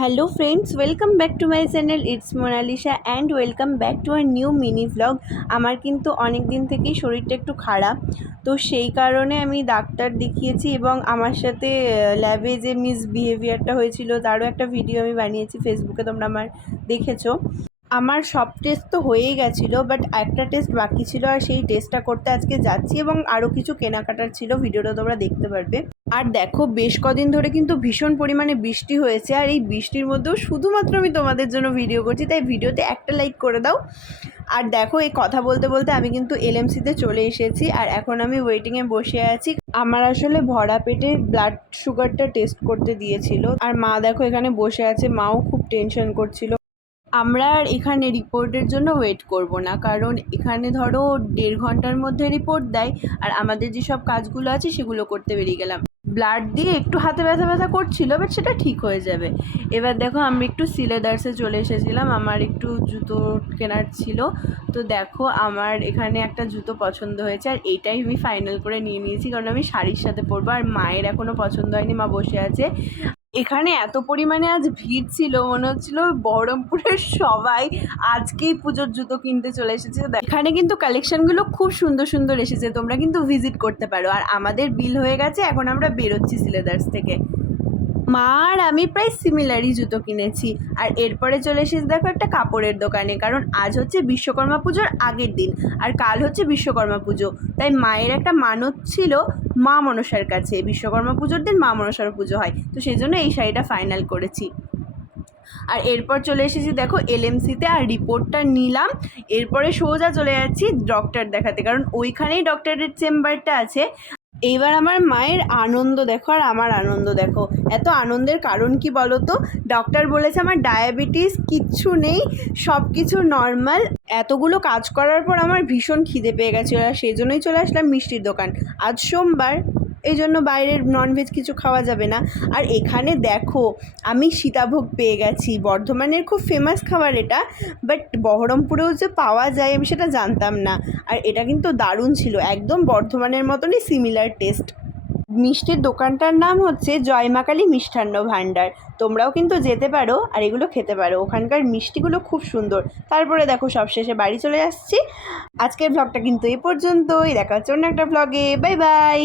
Hello friends, welcome back to my channel. It's Monalisa and welcome back to our new mini vlog. আমার কিন্তু অনেক দিন থেকেই শরীরটা একটু খারাপ, তো সেই কারণে আমি ডাক্তার দেখিয়েছি এবং আমার সাথে ল্যাবে যে মিসবিহেভিয়ারটা হয়েছিল তারও একটা ভিডিও আমি বানিয়েছি ফেসবুকে, তোমরা আমার দেখেছো। আমার সব টেস্ট তো হয়েই গেছিলো, বাট একটা টেস্ট বাকি ছিল আর সেই টেস্টটা করতে আজকে যাচ্ছি এবং আরও কিছু কেনাকাটার ছিল, ভিডিওটা তোমরা দেখতে পারবে। আর দেখো, বেশ কদিন ধরে কিন্তু ভীষণ পরিমাণে বৃষ্টি হয়েছে, আর এই বৃষ্টির মধ্যেও শুধুমাত্র আমি তোমাদের জন্য ভিডিও করছি, তাই ভিডিওতে একটা লাইক করে দাও। আর দেখো, এই কথা বলতে বলতে আমি কিন্তু এলএমসিতে চলে এসেছি আর এখন আমি ওয়েটিংয়ে বসে আছি। আমার আসলে ভরা পেটে ব্লাড সুগারটা টেস্ট করতে দিয়েছিল, আর মা দেখো এখানে বসে আছে, মাও খুব টেনশন করছিল। আমরা আর এখানে রিপোর্টের জন্য ওয়েট করব না, কারণ এখানে ধরো 1.5 ঘন্টার মধ্যে রিপোর্ট দেয়, আর আমাদের যেসব কাজগুলো আছে সেগুলো করতে বেরিয়ে গেলাম। ব্লাড দিয়ে একটু হাতে ব্যথা ব্যথা করছিল, বাট সেটা ঠিক হয়ে যাবে। এবার দেখো, আমি একটু সিলেদার্সে চলে এসেছিলাম, আমার একটু জুতো কেনার ছিল। তো দেখো, আমার এখানে একটা জুতো পছন্দ হয়েছে আর এইটাই আমি ফাইনাল করে নিয়ে নিয়েছি, কারণ আমি শাড়ির সাথে পরবো। আর মায়ের এখনও পছন্দ হয়নি, মা বসে আছে। এখানে এত পরিমাণে আজ ভিড় ছিল, মনে হচ্ছিল বহরমপুরের সবাই আজকেই পুজোর জুতো কিনতে চলে এসেছে। এখানে কিন্তু কালেকশনগুলো খুব সুন্দর সুন্দর এসেছে, তোমরা কিন্তু ভিজিট করতে পারো। আর আমাদের বিল হয়ে গেছে, এখন আমরা বেরোচ্ছি সিলেদার্স থেকে। মা আর আমি প্রায় সিমিলারই জুতো কিনেছি। আর এরপরে চলে এসেছি দেখো একটা কাপড়ের দোকানে, কারণ আজ হচ্ছে বিশ্বকর্মা পুজোর আগের দিন আর কাল হচ্ছে বিশ্বকর্মা পুজো। তাই মায়ের একটা মানত ছিল মা মনসার কাছে, বিশ্বকর্মা পুজোর দিন মা মনসার পুজো হয়, তো সেই জন্য এই শাড়িটা ফাইনাল করেছি। আর এরপর চলে এসেছি দেখো এলএমসিতে, আর রিপোর্টটা নিলাম। এরপরে সোজা চলে যাচ্ছি ডক্টর দেখাতে, কারণ ওইখানেই ডক্টরের চেম্বারটা আছে। এইবার আমার মায়ের আনন্দ দেখো আর আমার আনন্দ দেখো। এত আনন্দের কারণ কি বলো তো? ডক্টর বলেছে আমার ডায়াবেটিস কিচ্ছু নেই, সব কিছু নর্মাল। এতগুলো কাজ করার পর আমার ভীষণ খিদে পেয়ে গেছিলো, আর সেই জন্যই চলে আসলাম মিষ্টির দোকান। আজ সোমবার, এই জন্য বাইরের ননভেজ কিছু খাওয়া যাবে না। আর এখানে দেখো, আমি সীতাভোগ পেয়ে গেছি, বর্ধমানের খুব ফেমাস খাবার এটা, বাট বহরমপুরেও যে পাওয়া যায় আমি সেটা জানতাম না। আর এটা কিন্তু দারুণ ছিল, একদম বর্ধমানের মতনই সিমিলার টেস্ট। মিষ্টির দোকানটার নাম হচ্ছে জয় মা কালী মিষ্টান্ন ভাণ্ডার, তোমরাও কিন্তু যেতে পারো আর এগুলো খেতে পারো, ওখানকার মিষ্টিগুলো খুব সুন্দর। তারপরে দেখো, সবশেষে বাড়ি চলে আসছি। আজকের ভ্লগটা কিন্তু এই পর্যন্তই, দেখা হচ্ছে অন্য একটা ভ্লগে। Bye bye.